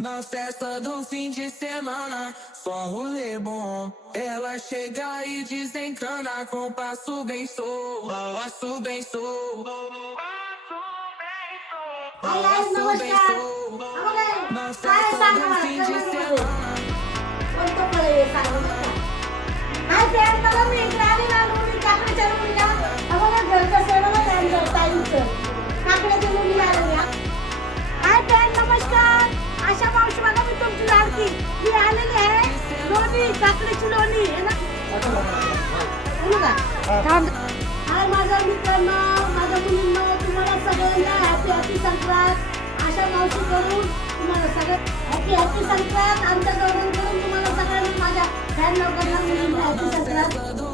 Na festa do fim de semana, só rolê bom. Ela chega e desencana com passo bem solto, passo bem solto. हाय नमस्कार Na काय festa do सांगा fim de semana. कोणतं फळ आहे सांगा बरं. Hi friend मला मी इकडे आली ना मी काकडे चढवली ना आम्हाला घरचं सेवलं टाईमचं काकड्याची मुली आली ना. हाय फ्रेंड नमस्कार आशा मावशी बघा मी तुमची लाडकी मी आलेली आहे लोणी काकडीची लोणी आहे ना हाय माझ्या मित्रांनो माझ्या मुलींनो तुम्हाला सगळ्यांना हॅपी हॅपी संक्रांत आशा मावशी करून तुम्हाला सगळं हॅपी हॅपी संक्रांत आमच्या दोघांकडून तुम्हाला सगळ्यांना माझ्या फॅन लोकांना मुलींना हॅपी संक्रांत.